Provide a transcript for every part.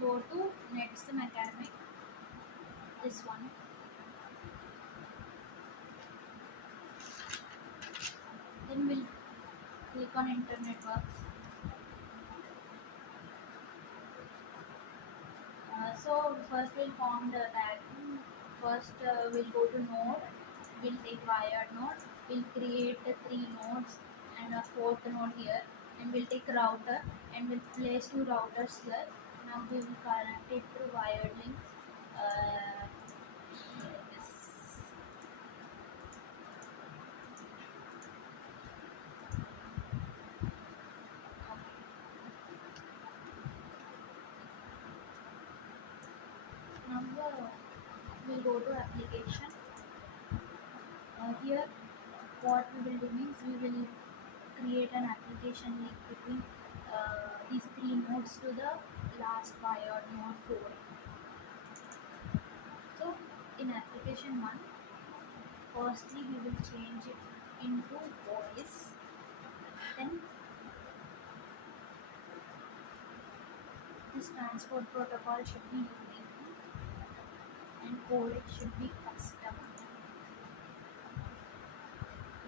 go to NetSim Academic, this one. Then we'll click on Internet Works. So first we'll form the tag. First we'll go to node. We'll take wired node. We'll create the 3 nodes and a 4th node here. And we'll take router and we'll place 2 routers here. Now we will connect it through wired links. Yes. Now we'll go to application. Here what we will do means we will create an application link between these 3 nodes to the last wired node 4. So in application 1, firstly we will change it into voice, then this transport protocol should be unique and codec should be custom.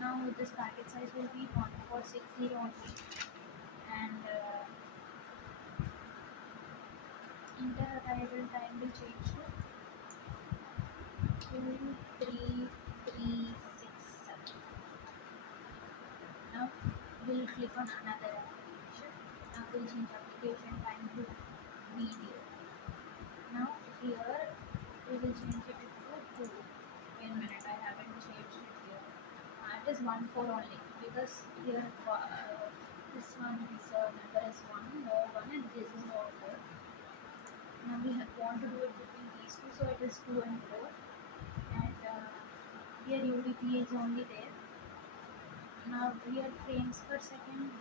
Now this packet size will be 1460 only, and interarrival time will change to 23367. Now we'll click on another application. Now we'll change application time to video. Now here we will change it to 2. Wait a minute, I haven't changed it here. It is 1 4 only, because here this one is number is 1, no 1, and this is no 4. Now we want to do it between these 2, so it is 2 and 4, and here UDP is only there. Now here frames per second,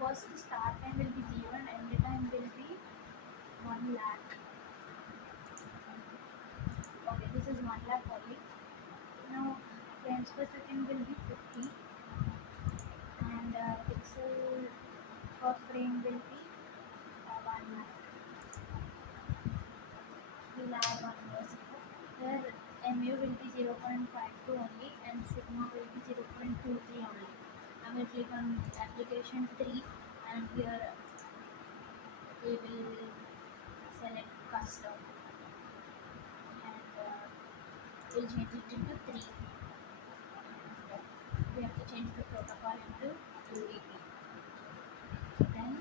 first start time will be 0 and end time will be 1 lakh. Okay, this is 1 lakh only. Now frames per second will be 50, and pixel per frame will be 1 lakh. We'll add 1 more 0. Here mu will be 0.52 only and sigma will be 0.23 only. I will click on application 3, and here we will select custom, and we'll change it into 3. We have to change the protocol into UDP. Then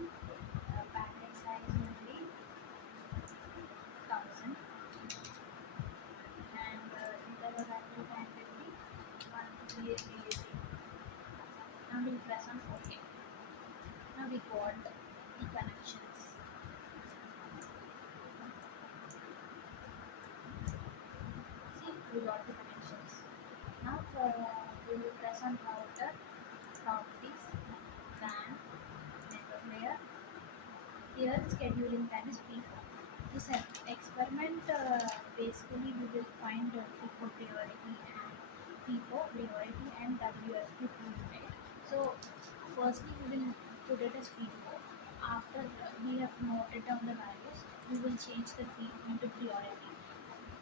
packet size will be 1000, and interarrival time will be 1 Now we'll press on OK. Now we got the connections. See, we got the connections. Now we will press on router, properties, WAN, network layer. Here scheduling time is FIFO. This experiment basically we will find FIFO priority and WFQ right? So firstly we will put it as FIFO. After we have noted down the values, we will change the FIFO into priority,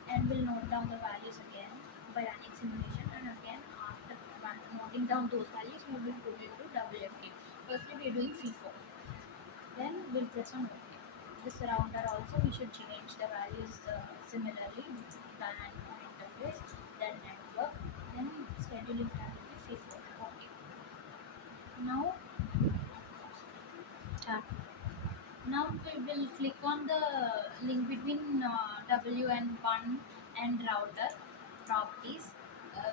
and we'll note down the values again by running simulation, and again after noting down those values we will put it to WFQ. Firstly we are doing FIFO, then we'll press on OK. This router also we should change the values similarly, WAN interface, then network, then scheduling time will be FIFO. Okay. Now we will click on the link between WN1 and router properties.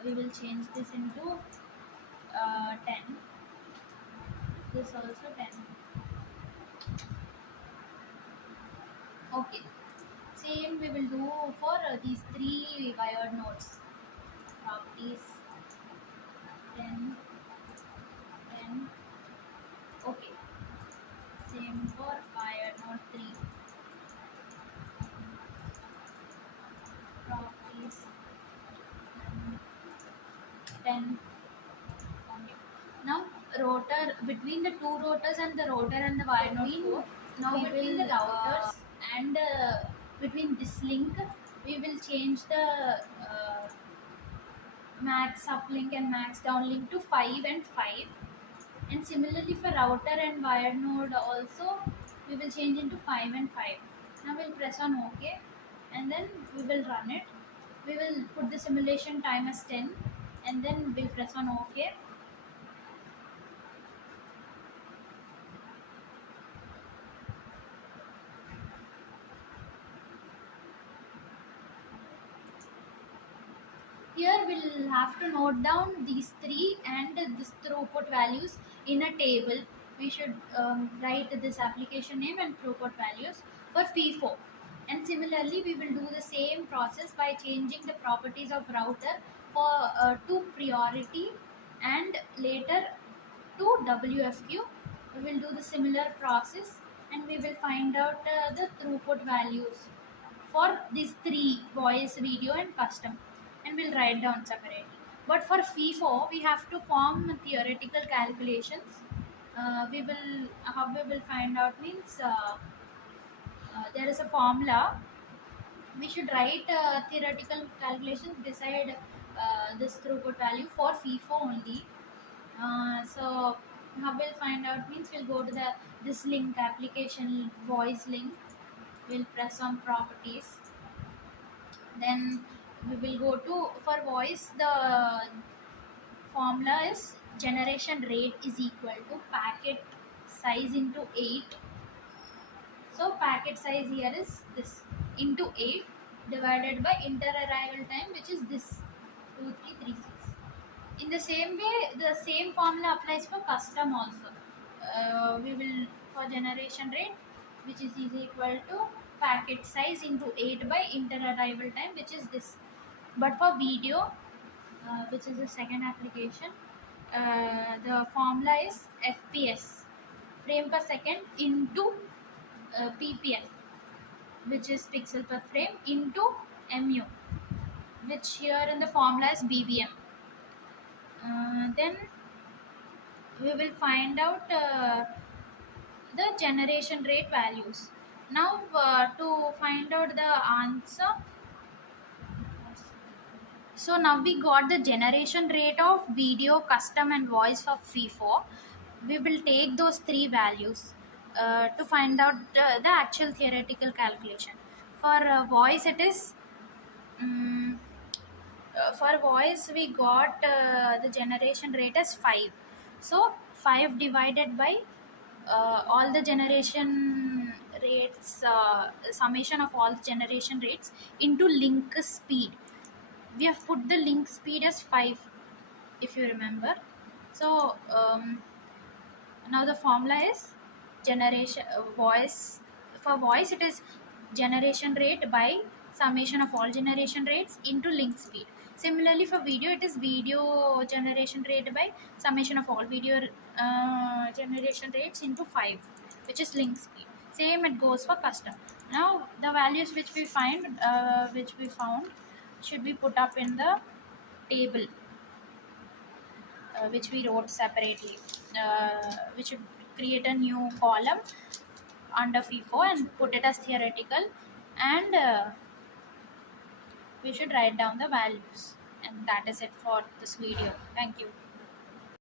We will change this into 10. This also 10. Okay. Same we will do for these 3 wired nodes. Properties 10. Okay. Same for wired node 3. Properties 10. Okay. Now rotor, between the two rotors and the rotor and the wire node 4, now between the routers and between this link, we will change the max uplink and max downlink to 5 and 5. And similarly for router and wire node also, we will change into 5 and 5. Now we'll press on OK, and then we will run it. We will put the simulation time as 10, and then we'll press on OK. Here we'll have to note down these three and this throughput values in a table. We should write this application name and throughput values for FIFO. And similarly, we will do the same process by changing the properties of router for to priority and later to WFQ. We will do the similar process, and we will find out the throughput values for these three: voice, video, and custom, and we'll write down separately. But for FIFO, we have to form theoretical calculations. We will How we will find out means there is a formula. We should write theoretical calculations beside this throughput value for FIFO only. So how we'll find out means we'll go to this link, application voice link. We'll press on properties. Then we will go to, for voice, the formula is generation rate is equal to packet size into 8. So packet size here is this into 8 divided by inter-arrival time, which is this 2336. In the same way, the same formula applies for custom also. We will, for generation rate, which is equal to packet size into 8 by inter-arrival time, which is this. But for video, which is the second application, the formula is FPS, frame per second, into PPF, which is pixel per frame, into MU, which here in the formula is BBM. Then we will find out the generation rate values. Now to find out the answer, so now we got the generation rate of video, custom, and voice of FIFO. We will take those three values to find out the actual theoretical calculation. For voice, it is for voice we got the generation rate as 5. So 5 divided by all the generation rates, summation of all the generation rates into link speed. We have put the link speed as 5, if you remember. So now the formula is generation voice. For voice, it is generation rate by summation of all generation rates into link speed. Similarly, for video, it is video generation rate by summation of all video generation rates into 5, which is link speed. Same it goes for custom. Now the values which we found should be put up in the table, which we wrote separately. We should create a new column under FIFO and put it as theoretical, and we should write down the values. And that is it for this video. Thank you.